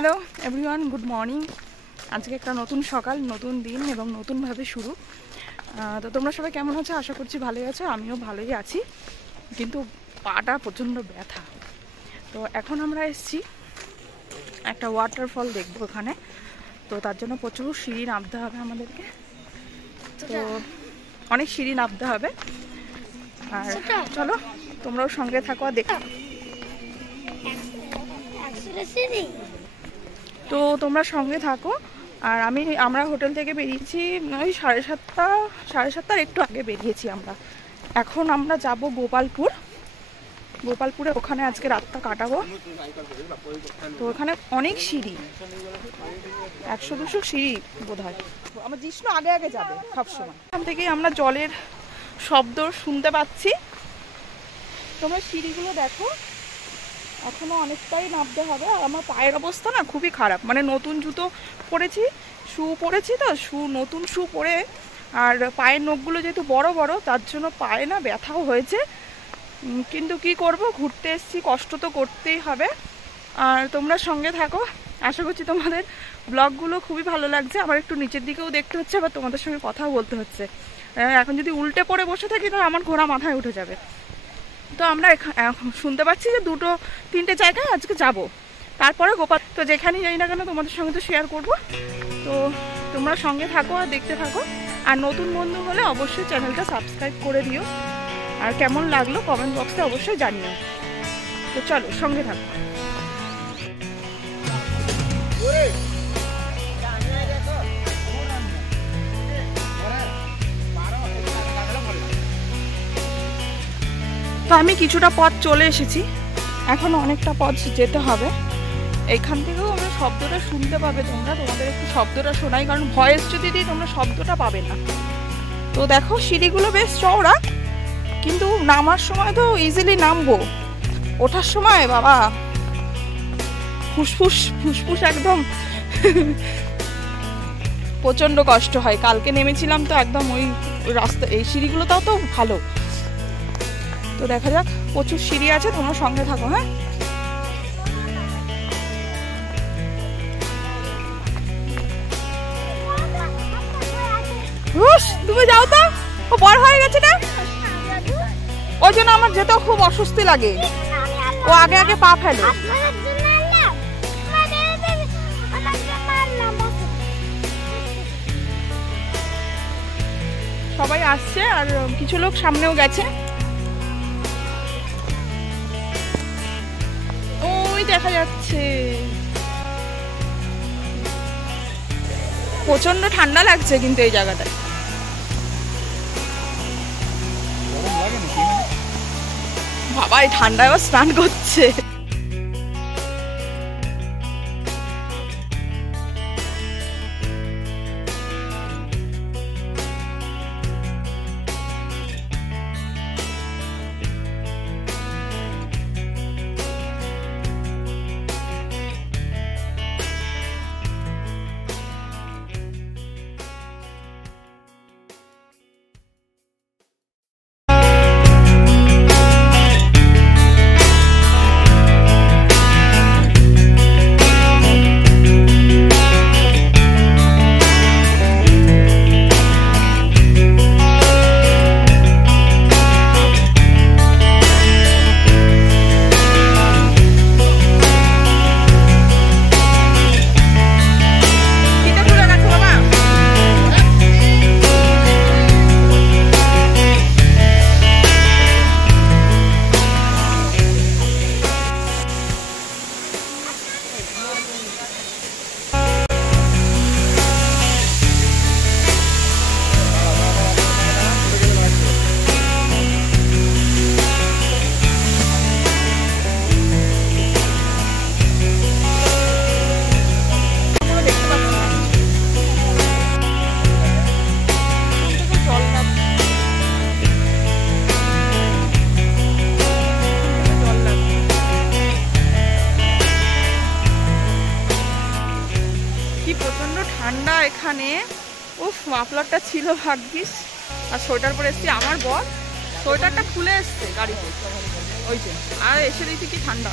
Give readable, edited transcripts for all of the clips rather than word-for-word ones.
Hello everyone, good morning. আজকে একটা নতুন সকাল, নতুন দিন এবং নতুনভাবে শুরু। তো তোমরা সবাই কেমন আছো? আশা করছি ভালোই আছো। আমিও ভালোই আছি, কিন্তু পাটা প্রচণ্ড ব্যথা। তো এখন আমরা এসেছি একটা ওয়াটারফল দেখবো এখানে। তো তার জন্য প্রচুর সিঁড়ি নামতে হবে আমাদেরকে। তো অনেক সিঁড়ি নামতে হবে। আর চলো তোমরাও সঙ্গে থাকো আর দেখো। তো তোমরা সঙ্গে থাকো। আর আমরা হোটেল থেকে বেরিয়েছি ওই 7:30 একটু আগে বেরিয়েছি আমরা। এখন আমরা যাব গোপালপুরে। ওখানে আজকে রাতটা কাটাবো। তো ওখানে অনেক সিঁড়ি, 100-200 সিঁড়ি বোধ হয়। আমার জিষ্ণু আগে আগে যাবে সবসময়। এখান থেকে আমরা জলের শব্দ শুনতে পাচ্ছি। তোমরা সিঁড়িগুলো দেখো, এখনো অনেকটাই নামতে হবে। আর আমার পায়ের অবস্থা না খুবই খারাপ, মানে নতুন জুতো পরেছি, শু পরেছি, তো নতুন শু পরে আর পায়ের নখগুলো যেহেতু বড় বড়, তার জন্য পায়ে না ব্যথাও হয়েছে। কিন্তু কি করব, ঘুরতে এসেছি, কষ্ট তো করতেই হবে। আর তোমরা সঙ্গে থাকো। আশা করছি তোমাদের ব্লগগুলো খুবই ভালো লাগছে। আমার একটু নিচের দিকেও দেখতে হচ্ছে, আবার তোমাদের সঙ্গে কথাও বলতে হচ্ছে। এখন যদি উল্টে পড়ে বসে থাকি তাহলে আমার ঘোড়া মাথায় উঠে যাবে। তো আমরা শুনতে পাচ্ছি যে 2-3টে জায়গায় আজকে যাব। তারপরে গোপাল, তো যেখানেই যাই না কেন তোমাদের সঙ্গে তো শেয়ার করব। তো তোমরা সঙ্গে থাকো আর দেখতে থাকো। আর নতুন বন্ধু হলে অবশ্যই চ্যানেলটা সাবস্ক্রাইব করে দিও। আর কেমন লাগলো কমেন্ট বক্সে অবশ্যই জানিও। তো চলো সঙ্গে থাকো। তো আমি কিছুটা পথ চলে এসেছি, এখন অনেকটা পথ যেতে হবে। এইখান থেকেও আমরা শব্দটা শুনতে পাবে তোমাদের একটু শব্দটা শোনাই, কারণ ভয়েস যদি দিই তোমরা শব্দটা পাবে না। তো দেখো সিঁড়িগুলো বেশ চওড়া, কিন্তু নামার সময় তো ইজিলি নামবো, ওঠার সময় বাবা ফুসফুস একদম প্রচন্ড কষ্ট হয়। কালকে নেমেছিলাম তো একদম ওই রাস্তা, এই সিঁড়িগুলো তাও তো ভালো। তো দেখা যাক, প্রচুর সিঁড়ি আছে, তোমরা সঙ্গে থাকো। হ্যাঁ, তুমি যাও তো, ও বড় হয়ে গেছে না, ওই জন্য আমার যেতেও খুব অস্বস্তি লাগে। ও আগে আগে পা ফেলে। সবাই আসছে আর কিছু লোক সামনেও গেছে। ওই দেখা যাচ্ছে। প্রচন্ড ঠান্ডা লাগছে কিন্তু এই জায়গাটায়। বাবা এই ঠান্ডায় স্নান করছে। ঠান্ডা এখানে। উফ, মাফলারটা ছিল ভাগ্যিস। আর সোয়েটার পরে এসছি। আমার বর সোয়েটারটা খুলে এসছে গাড়িতে, ওই যে। আর এসে দেখি কি ঠান্ডা।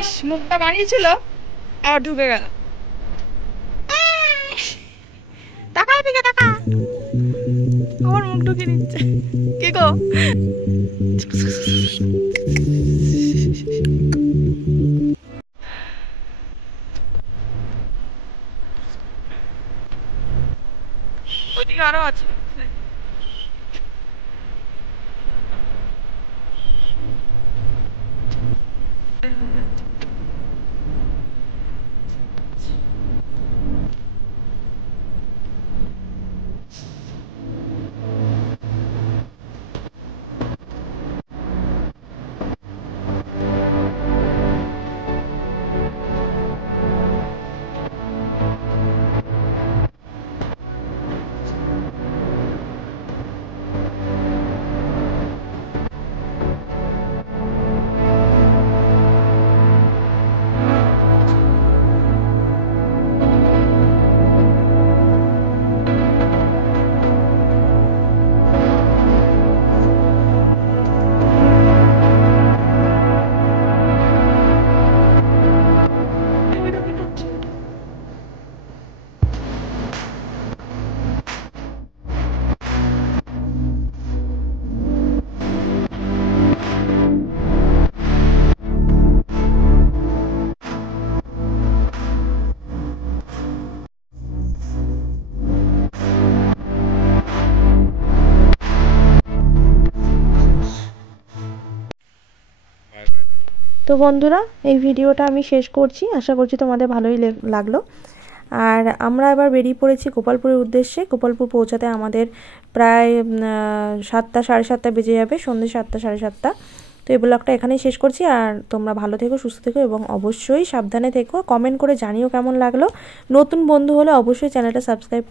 ইস, মুখটা বানিয়েছিল আর ঢুকে গেল। টাকা দিকে টাকা, আমার মুখ ঢুকে নিচ্ছে। কি গো, ওইদিকে আরো আছে। তো বন্ধুরা, এই ভিডিওটা আমি শেষ করছি। আশা করছি তোমাদের ভালোই লাগলো। আর আমরা এবার বেরিয়ে পড়েছি গোপালপুরের উদ্দেশ্যে। গোপালপুর পৌঁছাতে আমাদের প্রায় 7টা 7:30 বেজে যাবে, সন্ধ্যে 7টা 7:30। তো এই ব্লগটা এখানেই শেষ করছি। আর তোমরা ভালো থেকো, সুস্থ থেকো এবং অবশ্যই সাবধানে থেকো। কমেন্ট করে জানিও কেমন লাগলো। নতুন বন্ধু হলে অবশ্যই চ্যানেলটা সাবস্ক্রাইব